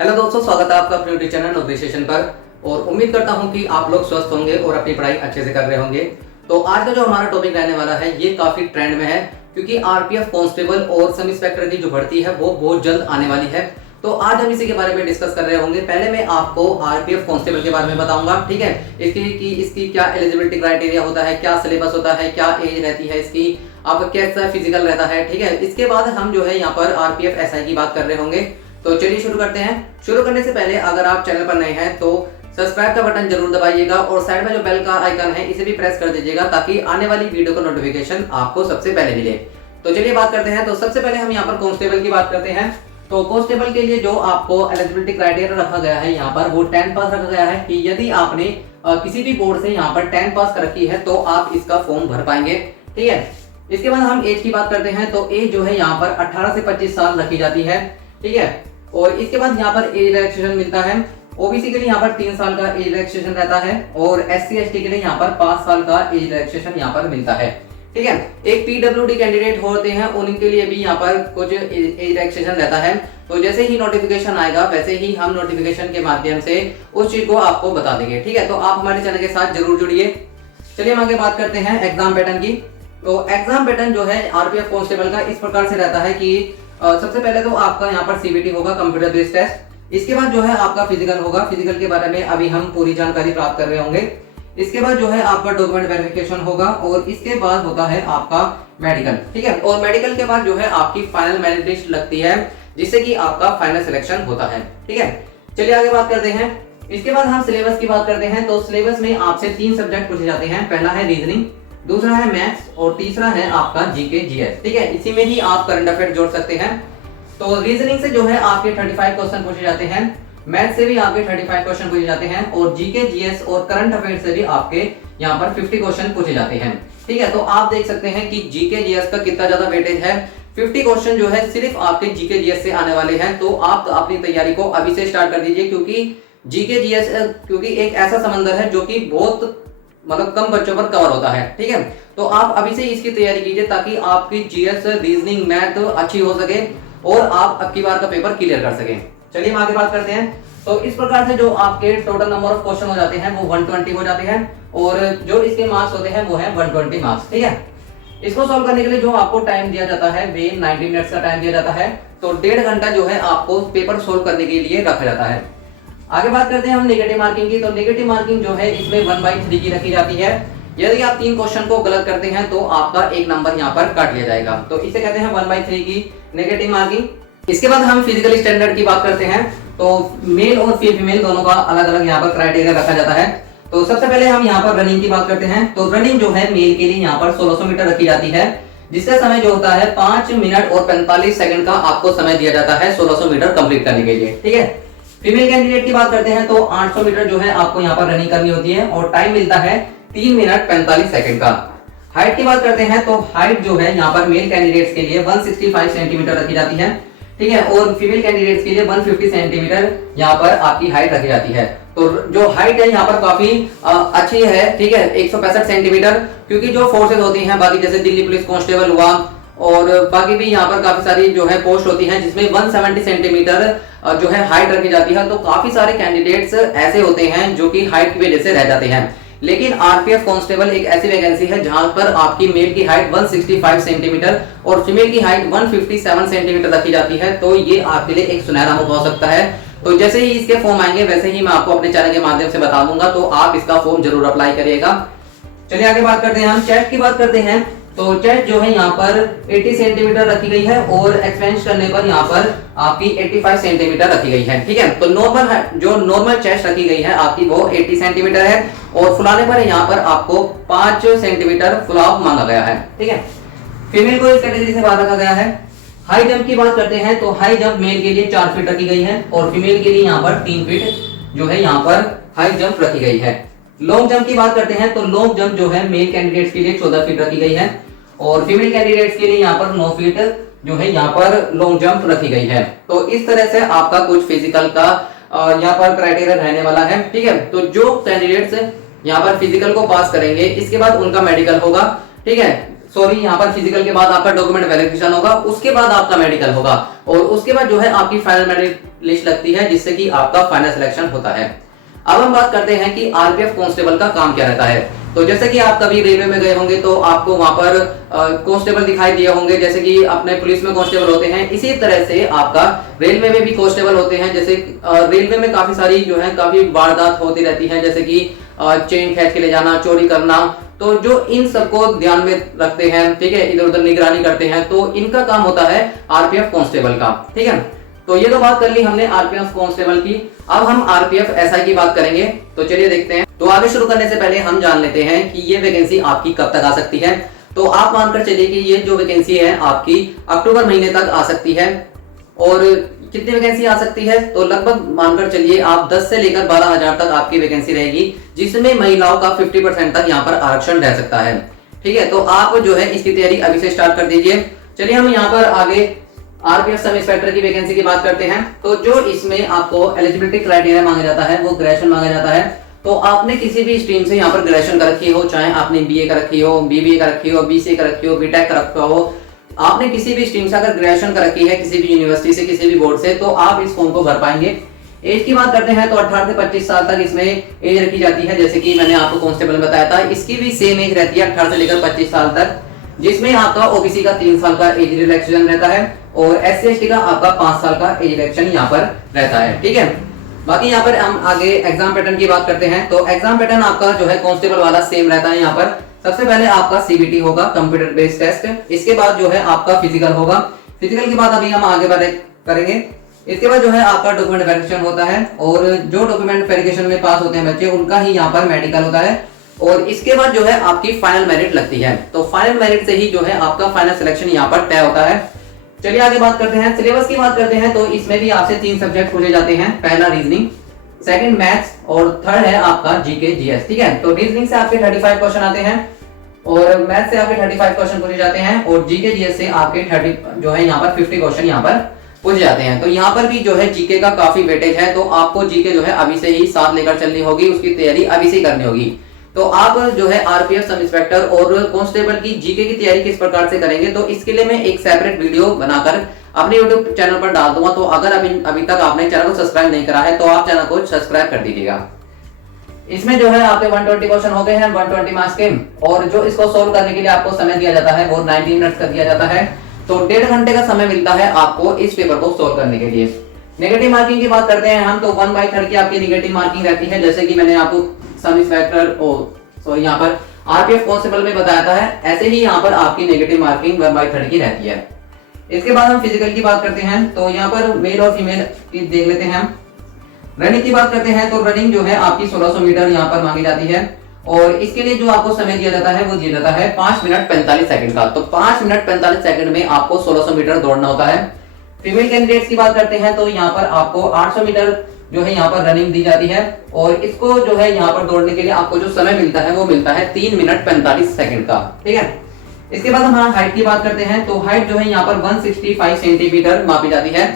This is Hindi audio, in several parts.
हेलो दोस्तों, स्वागत है आपका अपने यूट्यूब चैनल न्यूट्रिशन पर। और उम्मीद करता हूं कि आप लोग स्वस्थ होंगे और अपनी पढ़ाई अच्छे से कर रहे होंगे। तो आज का जो हमारा टॉपिक रहने वाला है ये काफी ट्रेंड में है, क्योंकि आरपीएफ कांस्टेबल और सब इंस्पेक्टर की जो भर्ती है वो बहुत जल्द आने वाली है। तो आज हम इसी के बारे में डिस्कस कर रहे होंगे। पहले मैं आपको आरपीएफ कांस्टेबल के बारे में बताऊंगा, ठीक है। इसकी क्या एलिजिबिलिटी क्राइटेरिया होता है, क्या सिलेबस होता है, क्या एज रहती है इसकी, आपका कैसा फिजिकल रहता है, ठीक है। इसके बाद हम जो है यहाँ पर आरपीएफ एसआई की बात कर रहे होंगे। तो चलिए शुरू करते हैं। शुरू करने से पहले अगर आप चैनल पर नए हैं तो सब्सक्राइब का बटन जरूर दबाइएगा और साइड में जो बेल का आइकन है इसे भी प्रेस कर दीजिएगा, ताकि आने वाली वीडियो का नोटिफिकेशन आपको सबसे पहले मिले। तो चलिए बात करते हैं। तो सबसे पहले हम यहाँ पर कांस्टेबल की बात करते हैं। तो कांस्टेबल के लिए जो आपको एलिजिबिलिटी क्राइटेरिया रखा गया है यहाँ पर वो 10 पास रखा गया है, कि यदि आपने किसी भी बोर्ड से यहाँ पर 10 पास कर रखी है तो आप इसका फॉर्म भर पाएंगे, ठीक है। इसके बाद हम एज की बात करते हैं। तो एज जो है यहाँ पर 18 से 25 साल रखी जाती है, ठीक है। और इसके बाद यहाँ पर एज रिलैक्सेशन मिलता है। ओबीसी के लिए यहाँ पर 3 साल का एज रिलैक्सेशन रहता है और एससी एसटी के लिए यहाँ पर 5 साल का एज रिलैक्सेशन यहाँ पर मिलता है, ठीक है। एक पीडब्ल्यूडी कैंडिडेट होते हैं उनके लिए भी यहाँ पर कुछ एज रिलैक्सेशन रहता है। तो जैसे ही नोटिफिकेशन आएगा वैसे ही हम नोटिफिकेशन के माध्यम से उस चीज को आपको बता देंगे, ठीक है। तो आप हमारे चैनल के साथ जरूर जुड़िए। चलिए हम आगे बात करते हैं एग्जाम पैटर्न की। तो एग्जाम पैटर्न जो है आरपीएफ कांस्टेबल का इस प्रकार से रहता है कि सबसे पहले तो आपका यहाँ पर सीबीटी होगा, कंप्यूटर बेस्ड टेस्ट। इसके बाद जो है आपका फिजिकल होगा। फिजिकल के बारे में अभी हम पूरी जानकारी प्राप्त कर रहे होंगे। इसके बाद जो है आपका डॉक्यूमेंट वेरिफिकेशन होगा और इसके बाद होता है आपका मेडिकल, ठीक है। और मेडिकल के बाद जो है आपकी फाइनल मेरिट लिस्ट लगती है, जिससे कि आपका फाइनल सिलेक्शन होता है, ठीक है। चलिए आगे बात करते हैं। इसके बाद हम सिलेबस की बात करते हैं। तो सिलेबस में आपसे 3 सब्जेक्ट पूछे जाते हैं। पहला है रीजनिंग, दूसरा है मैथ्स और तीसरा है आपका जीके जीएस, ठीक है। इसी में ही आप करंट अफेयर जोड़ सकते हैं। तो रीजनिंग से जो है आपके 35 क्वेश्चन पूछे जाते हैं, मैथ से भी आपके 35 क्वेश्चन पूछे जाते हैं और जीके जीएस और करंट अफेयर से भी आपके यहाँ पर 50 क्वेश्चन पूछे जाते हैं, ठीक है। तो आप देख सकते हैं कि जीके जीएस का कितना ज्यादा वेटेज है। 50 क्वेश्चन जो है सिर्फ आपके जीके जीएस से आने वाले हैं। तो आप अपनी तैयारी को अभी से स्टार्ट कर दीजिए, क्योंकि जीके जीएस क्योंकि एक ऐसा समंदर है जो कि बहुत मतलब कम बच्चों पर कवर होता है, ठीक है। तो आप अभी से इसकी तैयारी कीजिए ताकि आपकी जीएस रीजनिंग मैथ अच्छी हो सके और आप अब की बार का पेपर क्लियर कर सकें। चलिए हम आगे बात करते हैं। तो इस प्रकार से जो आपके टोटल नंबर ऑफ क्वेश्चन हो जाते हैं वो 120 हो जाते हैं और जो इसके मार्क्स होते हैं वो है 120 मार्क्स, ठीक है। इसको सॉल्व करने के लिए जो आपको टाइम दिया जाता है वे 90 मिनट्स का टाइम दिया जाता है। तो 1.5 घंटा जो है आपको पेपर सोल्व करने के लिए रखा जाता है। आगे बात करते हैं हम नेगेटिव मार्किंग की। तो नेगेटिव मार्किंग जो है इसमें 1/3 की रखी जाती है। यदि आप 3 क्वेश्चन को गलत करते हैं तो आपका 1 नंबर यहाँ पर काट लिया जाएगा। तो इसे कहते हैं 1/3 की नेगेटिव मार्किंग। इसके बाद हम फिजिकल स्टैंडर्ड की बात करते हैं। तो मेल और फीमेल दोनों का अलग अलग यहाँ पर क्राइटेरिया रखा जाता है। तो सबसे पहले हम यहाँ पर रनिंग की बात करते हैं। तो रनिंग जो है मेल के लिए यहाँ पर 1600 मीटर रखी जाती है, जिसका समय जो होता है 5 मिनट और 45 सेकंड का आपको समय दिया जाता है 1600 मीटर कंप्लीट करने के लिए, ठीक है। फीमेल कैंडिडेट की बात करते हैं तो 800 मीटर जो है आपको यहाँ पर रनिंग करनी होती है और टाइम मिलता है 3 मिनट 45 सेकंड का। हाइट की बात करते हैं तो हाइट जो है यहाँ पर मेल कैंडिडेट्स के लिए 165 सेंटीमीटर रखी जाती है, ठीक है। और फीमेल कैंडिडेट्स के लिए 150 सेंटीमीटर यहाँ पर आपकी हाइट रखी जाती है। तो जो हाइट है यहाँ पर काफी अच्छी है, ठीक है, 165 सेंटीमीटर। क्योंकि जो फोर्सेज होती हैं बाकी जैसे दिल्ली पुलिस कांस्टेबल हुआ और बाकी भी यहाँ पर काफी सारी जो है पोस्ट होती हैं जिसमें 170 सेंटीमीटर जो है हाइट रखी जाती है। तो काफी सारे कैंडिडेट्स ऐसे होते हैं जो कि हाइट की वजह से रह जाते हैं। लेकिन आरपीएफ कांस्टेबल एक ऐसी वैकेंसी है जहां पर आपकी मेल की हाइट 165 सेंटीमीटर और फीमेल की हाइट 157 सेंटीमीटर रखी जाती है। तो ये आपके लिए एक सुनहरा मौका हो सकता है। तो जैसे ही इसके फॉर्म आएंगे वैसे ही मैं आपको अपने चैनल के माध्यम से बता दूंगा, तो आप इसका फॉर्म जरूर अप्लाई करिएगा। चलिए आगे बात करते हैं। हम चेस्ट की बात करते हैं। तो चेस्ट जो है यहाँ पर 80 सेंटीमीटर रखी गई है और एक्सपेंड करने पर यहाँ पर आपकी 85 सेंटीमीटर रखी गई है, ठीक है। तो नॉर्मल चेस्ट रखी गई है आपकी वो 80 सेंटीमीटर है और फुलाने पर यहाँ पर आपको 5 सेंटीमीटर फुलाव मांगा गया है, ठीक है। फीमेल को इस कैटेगरी से बाहर रखा गया है। हाई जंप की बात करते हैं। तो हाई जंप मेल के लिए 4 फीट रखी गई है और फीमेल के लिए यहाँ पर 3 फीट जो है यहाँ पर हाई जंप रखी गई है। लॉन्ग जंप की बात करते हैं। तो लॉन्ग जंप जो है मेल कैंडिडेट्स के लिए 14 फीट रखी गई है और फीमेल कैंडिडेट्स के लिए यहाँ पर 9 फीट जो है यहाँ पर लॉन्ग जंप रखी गई है। तो इस तरह से आपका कुछ फिजिकल का यहाँ पर क्राइटेरिया रहने वाला है, ठीक है। तो जो कैंडिडेट्स यहाँ पर फिजिकल को पास करेंगे इसके बाद उनका मेडिकल होगा, ठीक है। सॉरी यहाँ पर फिजिकल के बाद आपका डॉक्यूमेंट वेरिफिकेशन होगा, उसके बाद आपका मेडिकल होगा और उसके बाद जो है आपकी फाइनल मेरिट लिस्ट लगती है, जिससे कि आपका फाइनल सिलेक्शन होता है। अब हम बात करते हैं कि आरपीएफ कांस्टेबल का काम क्या रहता है। तो जैसे कि आप कभी रेलवे में गए होंगे तो आपको वहां पर कांस्टेबल दिखाई दिए होंगे, जैसे कि अपने पुलिस में कांस्टेबल होते हैं, इसी तरह से आपका रेलवे में भी कांस्टेबल होते हैं। जैसे रेलवे में काफी सारी जो है काफी वारदात होती रहती है, जैसे कि चेन खींच के ले जाना, चोरी करना, तो जो इन सबको ध्यान में रखते हैं, ठीक है, इधर उधर निगरानी करते हैं, तो इनका काम होता है आरपीएफ कांस्टेबल का। ठीक है, तो ये तो बात कर ली हमने आरपीएफ कांस्टेबल की। अब हम आरपीएफ एसआई की बात करेंगे, तो चलिए देखते हैं। तो आगे शुरू करने से पहले हम जान लेते हैं कि ये वैकेंसी आपकी कब तक आ सकती है। तो आप मानकर चलिए कि ये जो वैकेंसी है आपकी अक्टूबर महीने तक आ सकती है। और कितनी वैकेंसी आ सकती है, तो लगभग मानकर चलिए आप 10 से लेकर 12,000 तक आपकी वैकेंसी रहेगी, जिसमें महिलाओं का 50% तक यहाँ पर आरक्षण रह सकता है। ठीक है, तो आप जो है इसकी तैयारी अभी से स्टार्ट कर दीजिए। चलिए हम यहाँ पर आगे आरपीएफ सब इंस्पेक्टर की वैकेंसी की बात करते हैं। तो जो इसमें आपको एलिजिबिलिटी क्राइटेरिया मांगा जाता है वो ग्रेजुएशन मांगा जाता है। तो आपने किसी भी स्ट्रीम से यहाँ पर ग्रेजुएशन कर रखी हो, चाहे आपने बीए कर रखी हो, बीबीए कर रखी हो, बीसीए कर रखी हो, बीटेक कर रखा हो, आपने किसी भी स्ट्रीम से अगर ग्रेजुएशन कर रखी है किसी भी यूनिवर्सिटी से, किसी भी बोर्ड से, तो आप इस फॉर्म को भर पाएंगे। एज की बात करते हैं तो 18 से 25 साल तक इसमें एज रखी जाती है, जैसे कि मैंने आपको कांस्टेबल में बताया था, इसकी भी सेम एज रहती है 18 से लेकर 25 साल तक, जिसमें आपका ओबीसी का 3 साल का एज रिलैक्सेशन रहता है और एससी एसटी का आपका 5 साल का एज रिलैक्सेशन यहाँ पर रहता है। ठीक है, बाकी यहाँ पर हम आगे एग्जाम पैटर्न की बात करते हैं। तो एग्जाम पैटर्न आपका जो है कांस्टेबल वाला सेम रहता है। यहाँ पर सबसे पहले आपका सीबीटी होगा, कंप्यूटर बेस्ड टेस्ट, इसके बाद जो है आपका फिजिकल होगा, फिजिकल के बाद अभी हम आगे करेंगे। इसके बाद जो है आपका डॉक्यूमेंट वेरिफिकेशन होता है और जो डॉक्यूमेंट वेरिफिकेशन में पास होते हैं बच्चे, उनका ही यहाँ पर मेडिकल होता है और इसके बाद जो है आपकी फाइनल मेरिट लगती है। तो फाइनल मेरिट से ही जो है आपका फाइनल सिलेक्शन यहाँ पर तय होता है। चलिए आगे बात करते हैं, सिलेबस की बात करते हैं। तो इसमें भी आपसे 3 सब्जेक्ट पूछे जाते हैं, पहला रीजनिंग, सेकंड मैथ्स और थर्ड है आपका जीके जीएस। ठीक है, तो रीजनिंग से आपके 35 क्वेश्चन आते हैं और मैथ्स से आपके 35 क्वेश्चन पूछे जाते हैं और जीके जीएस से आपके 30 जो है यहाँ पर 50 क्वेश्चन यहाँ पर पूछे जाते हैं। तो यहाँ पर भी जो है जीके का काफी वेटेज है, तो आपको जीके जो है अभी से ही साथ लेकर चलनी होगी, उसकी तैयारी अभी से करनी होगी। तो आप जो है आरपीएफ सब इंस्पेक्टर और कांस्टेबल की जीके की तैयारी किस प्रकार से करेंगे, तो इसके लिए मैं एक सेपरेट वीडियो बनाकर अपने यूट्यूब चैनल पर डाल दूंगा। तो अगर अभी तक आपने चैनल को सब्सक्राइब नहीं करा है तो आप चैनल को सब्सक्राइब कर दीजिएगा। इसमें जो है आपके 120 क्वेश्चन हो गए हैं, 120 मार्क्स के, और जो इसको सोल्व करने के लिए आपको समय दिया जाता है वो 90 मिनट का दिया जाता है। तो 1.5 घंटे का समय मिलता है आपको इस पेपर को सोल्व करने के लिए। नेगेटिव मार्किंग की बात करते हैं हम, तो 1/3 की आपकी नेगेटिव मार्किंग रहती है, जैसे कि मैंने आपको सब इंस्पेक्टर यहाँ पर आरपीएफ कांस्टेबल में बताया था, ऐसे ही यहाँ पर आपकी नेगेटिव मार्किंग 1/3 की रहती है। इसके बाद हम फिजिकल की बात करते हैं। तो यहाँ पर मेल और फीमेल की देख लेते हैं हम। रनिंग की बात करते हैं तो रनिंग जो है आपकी 1600 मीटर यहाँ पर मांगी जाती है और इसके लिए जो आपको समय दिया जाता है वो दिया जाता है 5 मिनट 45 सेकंड का। तो 5 मिनट 45 सेकंड में आपको 1600 मीटर दौड़ना होता है। फीमेल कैंडिडेट्स की बात करते हैं तो यहाँ पर आपको 800 मीटर जो है यहाँ पर रनिंग दी जाती है और इसको जो है यहाँ पर दौड़ने के लिए आपको जो समय मिलता है वो मिलता है 3 मिनट 45 सेकंड का। ठीक है, इसके बाद हम हाइट की बात करते हैं। तो हाइट जो है यहाँ पर 165 सेंटीमीटर मापी जाती है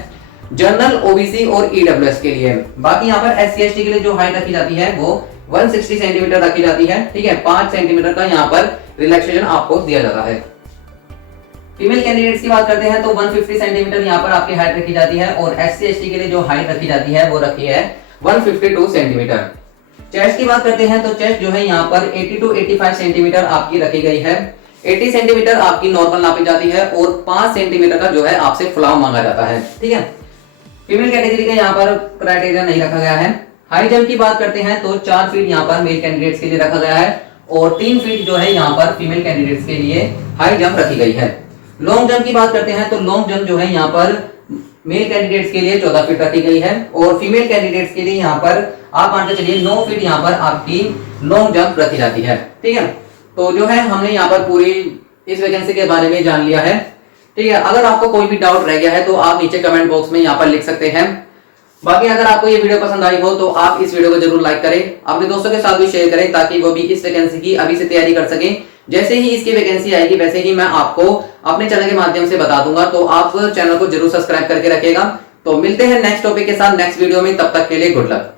जनरल, ओबीसी और ईडब्ल्यूएस के लिए। बाकी यहाँ पर एससी एसटी के लिए जो हाइट रखी जाती है वो 160 सेंटीमीटर रखी जाती है। ठीक है, 5 सेंटीमीटर का यहाँ पर रिलैक्सेशन आपको दिया जाता है। फीमेल कैंडिडेट्स की बात करते हैं तो 150 सेंटीमीटर यहाँ पर आपकी हाइट रखी जाती है और एससी एसटी के लिए जो हाइट रखी जाती है वो रखी है 152 सेंटीमीटर। चेस्ट की बात करते हैं तो चेस्ट जो है यहाँ पर 80 to 85 सेंटीमीटर आपकी रखी गई है। 80 सेंटीमीटर आपकी नॉर्मल नापी जाती है और 5 सेंटीमीटर का जो है आपसे फुलाव मांगा जाता है। ठीक है, फीमेल कैटेगरी का यहाँ पर क्राइटेरिया नहीं रखा गया है। हाई जंप की बात करते हैं तो 4 फीट यहाँ पर मेल कैंडिडेट्स के लिए रखा गया है और 3 फीट जो है यहाँ पर फीमेल कैंडिडेट्स के लिए हाई जंप रखी गई है। लॉन्ग जंप की बात करते हैं तो लॉन्ग जंप जो है यहाँ पर मेल कैंडिडेट्स के लिए 14 फीट रखी गई है और फीमेल कैंडिडेट्स के लिए यहाँ पर आप मान के चलिए 9 फीट यहाँ पर आपकी लॉन्ग जंप रखी जाती है। ठीक है, तो जो है हमने यहाँ पर पूरी इस वैकेंसी के बारे में जान लिया है। ठीक है, अगर आपको कोई भी डाउट रह गया है तो आप नीचे कमेंट बॉक्स में यहाँ पर लिख सकते हैं। बाकी अगर आपको ये वीडियो पसंद आई हो तो आप इस वीडियो को जरूर लाइक करें, अपने दोस्तों के साथ भी शेयर करें ताकि वो भी इस वैकेंसी की अभी से तैयारी कर सकें। जैसे ही इसकी वैकेंसी आएगी वैसे ही मैं आपको अपने चैनल के माध्यम से बता दूंगा, तो आप चैनल को जरूर सब्सक्राइब करके रखिएगा। तो मिलते हैं नेक्स्ट टॉपिक के साथ नेक्स्ट वीडियो में, तब तक के लिए गुड लक।